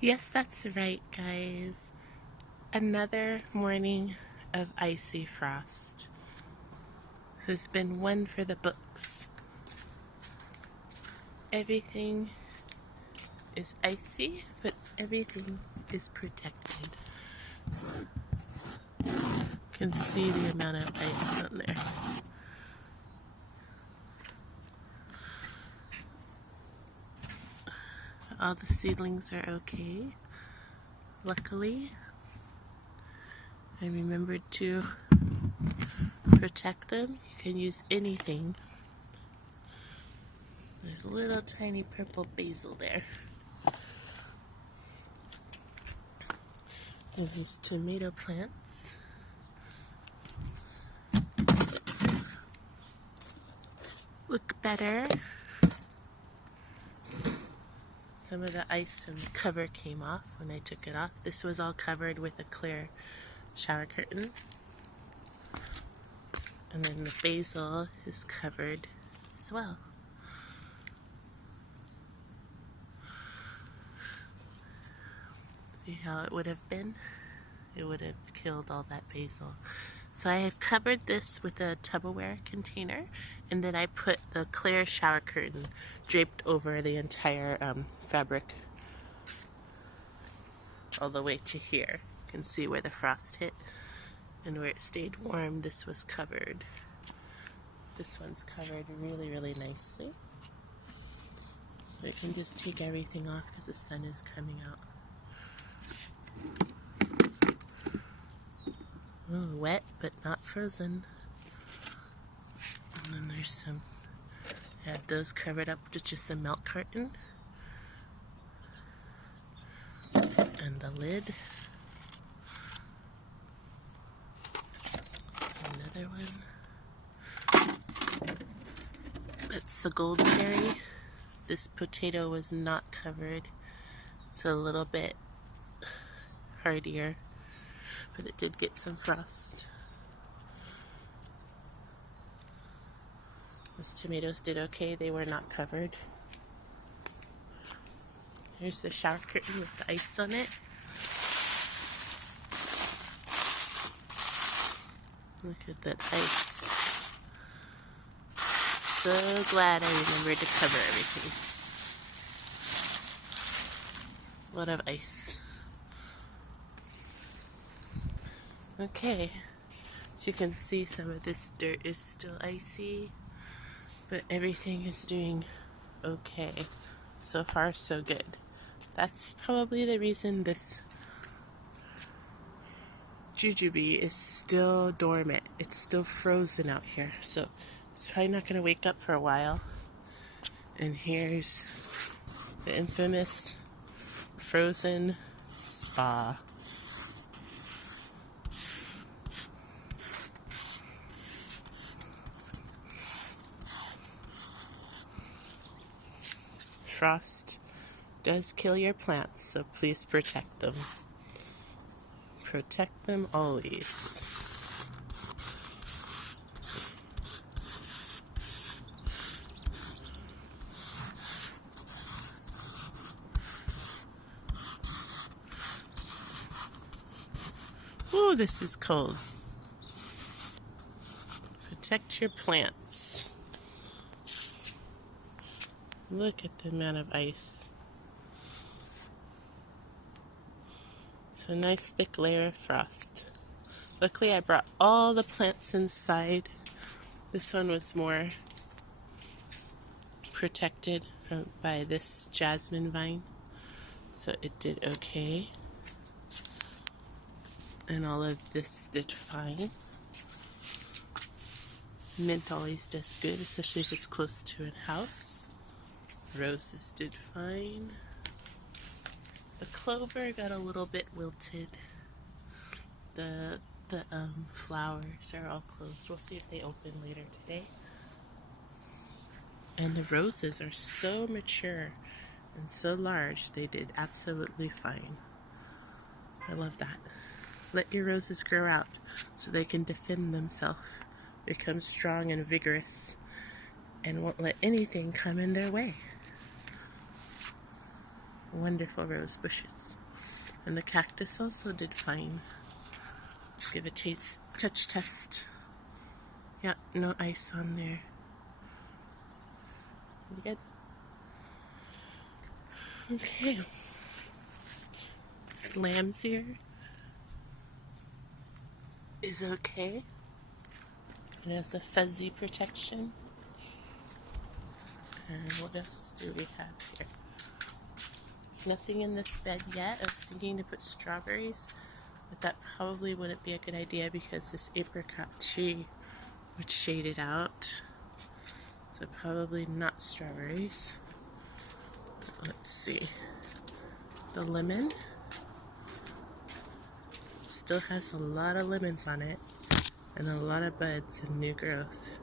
Yes, that's right, guys. Another morning of icy frost. There's been one for the books. Everything is icy, but everything is protected. You can see the amount of ice on there. All the seedlings are okay, luckily. I remembered to protect them. You can use anything. There's a little tiny purple basil there. And these tomato plants. Look better. Some of the ice from the cover came off when I took it off. This was all covered with a clear shower curtain. And then the basil is covered as well. See how it would have been? It would have killed all that basil. So I have covered this with a Tupperware container, and then I put the clear shower curtain draped over the entire fabric all the way to here. You can see where the frost hit and where it stayed warm. This was covered. This one's covered really, really nicely. So I can just take everything off because the sun is coming out. Oh, wet, but not frozen. And then there's some, I have those covered up with just a milk carton. And the lid. Another one. That's the gold berry. This potato was not covered. It's a little bit hardier, but it did get some frost. Those tomatoes did okay. They were not covered. Here's the shower curtain with the ice on it. Look at that ice. So glad I remembered to cover everything. A lot of ice. Okay, as you can see, some of this dirt is still icy, but everything is doing okay. So far, so good. That's probably the reason this jujube is still dormant. It's still frozen out here, so it's probably not going to wake up for a while. And here's the infamous frozen spa. Frost does kill your plants, so please protect them. Protect them always. Ooh, this is cold. Protect your plants. Look at the amount of ice. It's a nice thick layer of frost. Luckily, I brought all the plants inside. This one was more protected by this jasmine vine, so it did okay. And all of this did fine. Mint always does good, especially if it's close to a house. Roses did fine. The clover got a little bit wilted. The flowers are all closed. We'll see if they open later today. And the roses are so mature and so large, they did absolutely fine. I love that. Let your roses grow out so they can defend themselves, become strong and vigorous, and won't let anything come in their way. Wonderful rose bushes. And the cactus also did fine. Let's give a touch test. Yeah, no ice on there. You good? Okay. This lamb's ear is okay. It has a fuzzy protection. And what else do we have here? There's nothing in this bed yet. I was thinking to put strawberries, but that probably wouldn't be a good idea because this apricot tree would shade it out. So probably not strawberries. Let's see. The lemon still has a lot of lemons on it and a lot of buds and new growth.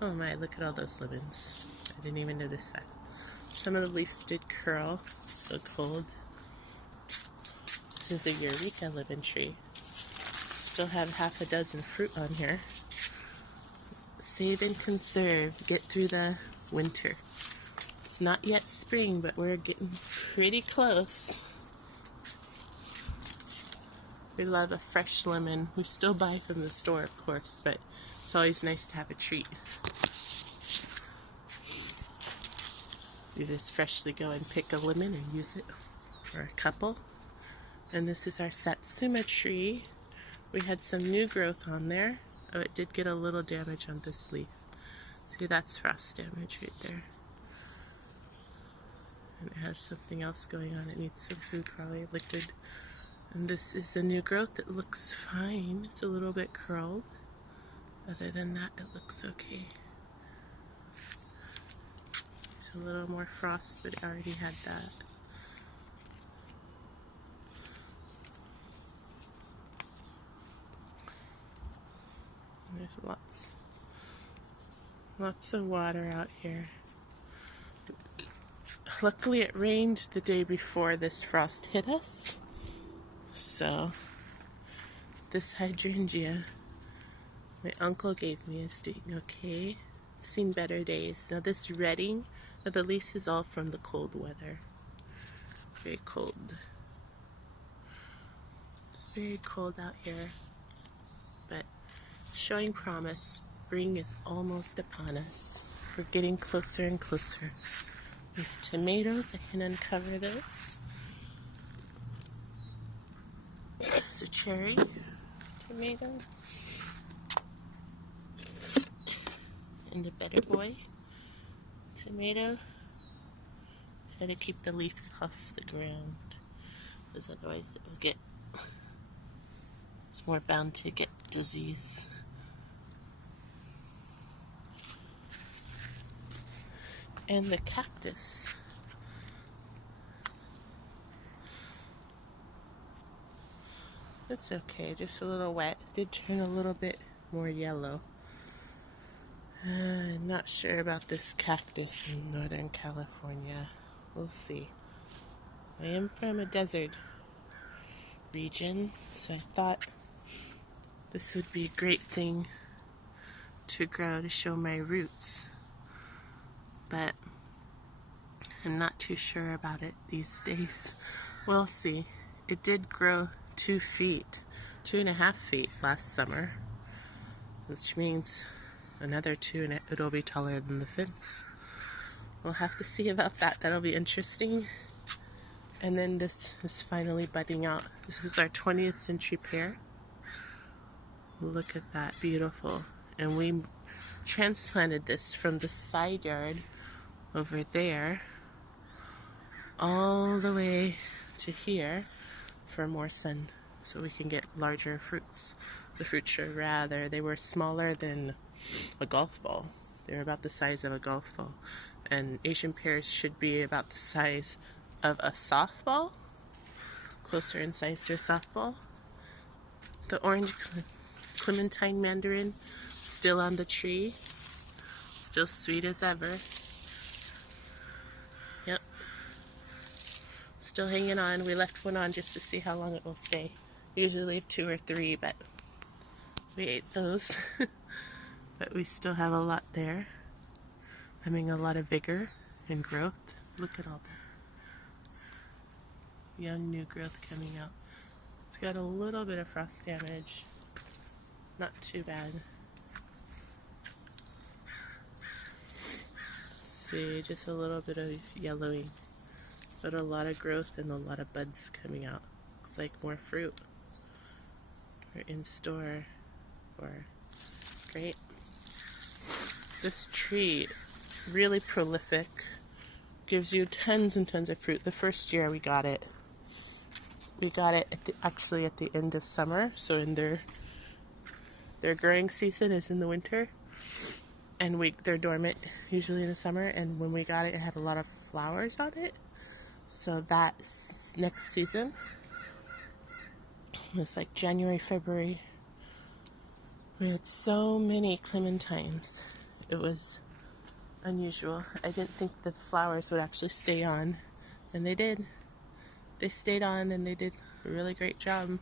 Oh my, look at all those lemons. I didn't even notice that. Some of the leaves did curl. It's so cold. This is a Eureka lemon tree. Still have half a dozen fruit on here. Save and conserve. Get through the winter. It's not yet spring, but we're getting pretty close. We love a fresh lemon. We still buy from the store, of course, but it's always nice to have a treat. You just freshly go and pick a lemon and use it, or a couple. And this is our satsuma tree. We had some new growth on there. Oh, it did get a little damage on this leaf. See, that's frost damage right there. And it has something else going on. It needs some food, probably liquid. And this is the new growth. It looks fine. It's a little bit curled. Other than that, it looks okay. There's a little more frost, but it already had that. And there's lots of water out here. Luckily, it rained the day before this frost hit us. So, this hydrangea my uncle gave me is doing okay. It's seen better days. Now this redding of the leaves is all from the cold weather. Very cold. It's very cold out here. But showing promise. Spring is almost upon us. We're getting closer and closer. These tomatoes, I can uncover those. There's a cherry tomato. And a better boy tomato. Try to keep the leaves off the ground, because otherwise it will get, it's more bound to get disease. And the cactus. It's okay, just a little wet. It did turn a little bit more yellow. I'm not sure about this cactus in Northern California. We'll see. I am from a desert region, so I thought this would be a great thing to grow to show my roots. But I'm not too sure about it these days. We'll see. It did grow 2 feet, 2.5 feet last summer, which means another 2 and it'll be taller than the fence. We'll have to see about that. That'll be interesting. And then this is finally budding out. This is our 20th century pear. Look at that, beautiful. And we transplanted this from the side yard over there all the way to here for more sun, so we can get larger fruits. The fruits are they were smaller than a golf ball. They were about the size of a golf ball. And Asian pears should be about the size of a softball, closer in size to a softball. The orange clementine mandarin still on the tree, still sweet as ever. Yep, still hanging on. We left one on just to see how long it will stay. Usually leave 2 or 3, but we ate those. But we still have a lot there, having a lot of vigor and growth. Look at all that. young new growth coming out. It's got a little bit of frost damage. Not too bad. See, just a little bit of yellowing, but a lot of growth and a lot of buds coming out. Looks like more fruit are in store or great. This tree, really prolific, gives you tons and tons of fruit. The first year we got it actually at the end of summer, so in their growing season is in the winter, and they're dormant usually in the summer. And when we got it, it had a lot of flowers on it. So that next season was like January, February. We had so many clementines. It was unusual. I didn't think the flowers would actually stay on, and they did. They stayed on, and they did a really great job.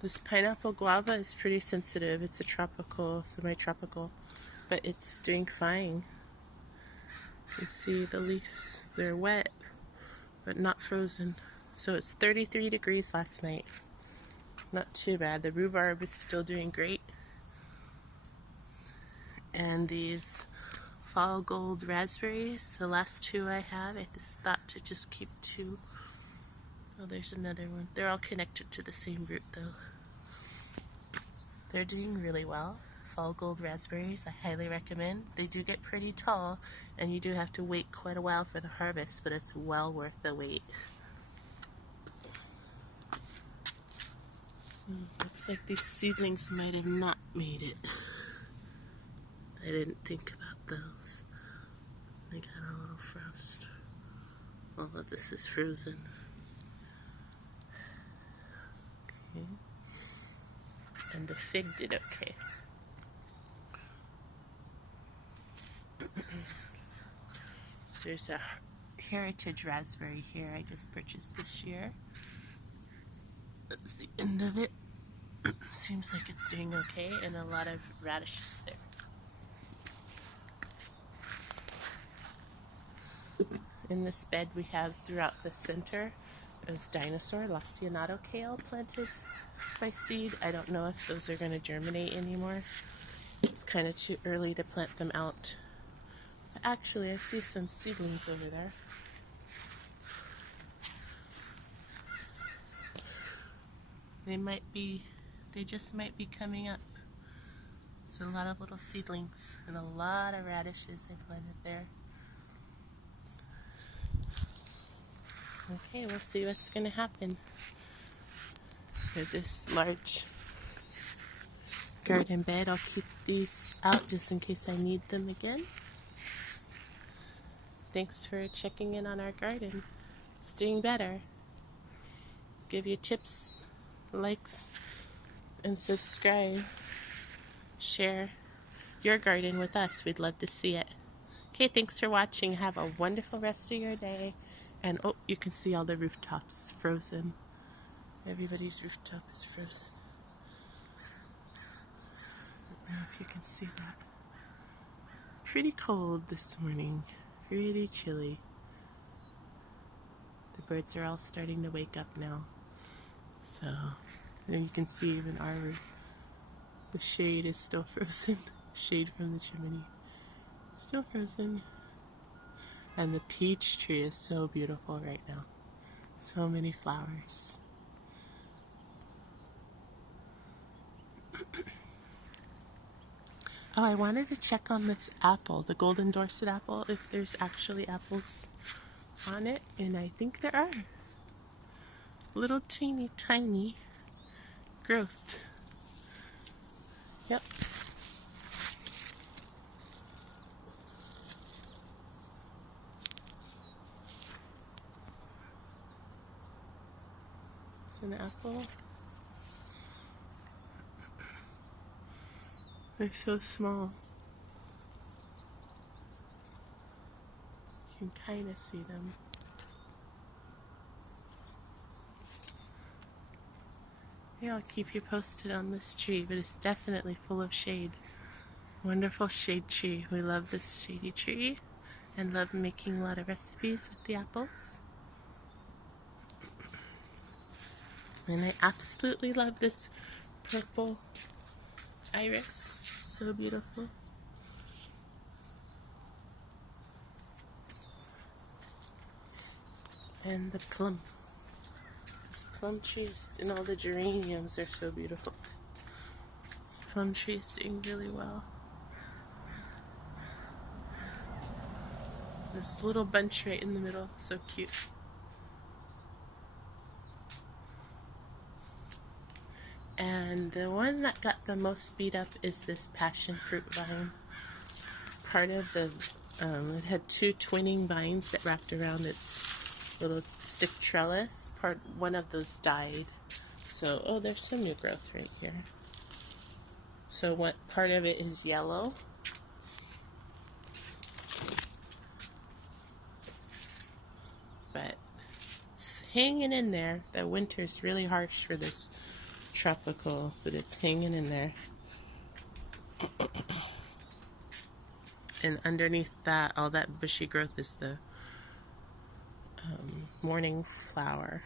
This pineapple guava is pretty sensitive. It's a tropical, semi-tropical, but it's doing fine. You can see the leaves. They're wet, but not frozen. So it's 33 degrees last night. Not too bad. The rhubarb is still doing great. And these fall gold raspberries, the last two I have, I just thought to just keep two. Oh, there's another one. They're all connected to the same root though. They're doing really well. Fall gold raspberries, I highly recommend. They do get pretty tall, and you do have to wait quite a while for the harvest, but it's well worth the wait. Looks like these seedlings might have not made it. I didn't think about those. They got a little frost. All of this is frozen. Okay. And the fig did okay. There's a heritage raspberry here I just purchased this year. That's the end of it. Seems like it's doing okay, and a lot of radishes there. In this bed we have throughout the center is dinosaur Lacinato kale planted by seed. I don't know if those are going to germinate anymore. It's kind of too early to plant them out. But actually, I see some seedlings over there. They just might be coming up. There's a lot of little seedlings and a lot of radishes I planted there. Okay, we'll see what's going to happen. For this large garden bed, I'll keep these out just in case I need them again. Thanks for checking in on our garden. It's doing better. Give you tips, likes, and subscribe. Share your garden with us. We'd love to see it. Okay, thanks for watching. Have a wonderful rest of your day. And oh, you can see all the rooftops frozen. Everybody's rooftop is frozen. I don't know if you can see that. Pretty cold this morning. Pretty chilly. The birds are all starting to wake up now. So, and you can see even our roof. The shade is still frozen. Shade from the chimney. Still frozen. And the peach tree is so beautiful right now. So many flowers. Oh, I wanted to check on this apple, the golden Dorset apple, if there's actually apples on it. And I think there are. Little teeny tiny growth. Yep. It's an apple. They're so small. You can kind of see them. Yeah, I'll keep you posted on this tree, but it's definitely full of shade. Wonderful shade tree. We love this shady tree and love making a lot of recipes with the apples. And I absolutely love this purple iris. So beautiful. And the plum. This plum tree is, and all the geraniums are so beautiful. This plum tree is doing really well. This little bunch right in the middle, so cute. And the one that got the most beat up is this passion fruit vine. Part of the, it had two twinning vines that wrapped around its little stick trellis. One of those died. So, oh, there's some new growth right here. So what part of it is yellow. But it's hanging in there. The winter's really harsh for this tropical, but it's hanging in there. And underneath that, all that bushy growth is the morning flower.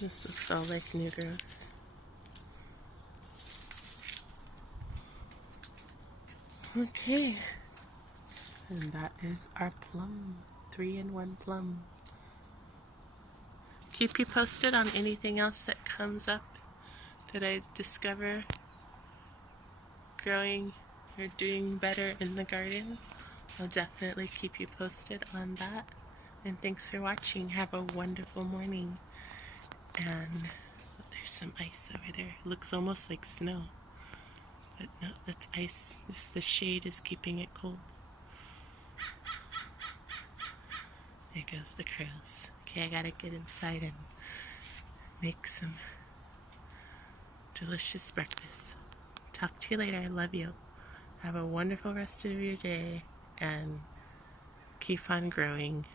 This looks all like new growth. Okay. And that is our plum. 3-in-1 plum. Keep you posted on anything else that comes up that I discover growing or doing better in the garden. I'll definitely keep you posted on that. And thanks for watching. Have a wonderful morning. And there's some ice over there. It looks almost like snow. But no, that's ice. Just the shade is keeping it cold. There goes the crows. Okay, I gotta get inside and make some delicious breakfast. Talk to you later. I love you. Have a wonderful rest of your day and keep on growing.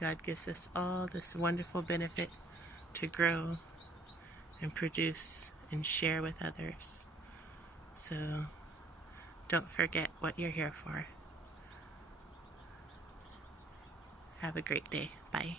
God gives us all this wonderful benefit to grow and produce and share with others. So don't forget what you're here for. Have a great day. Bye.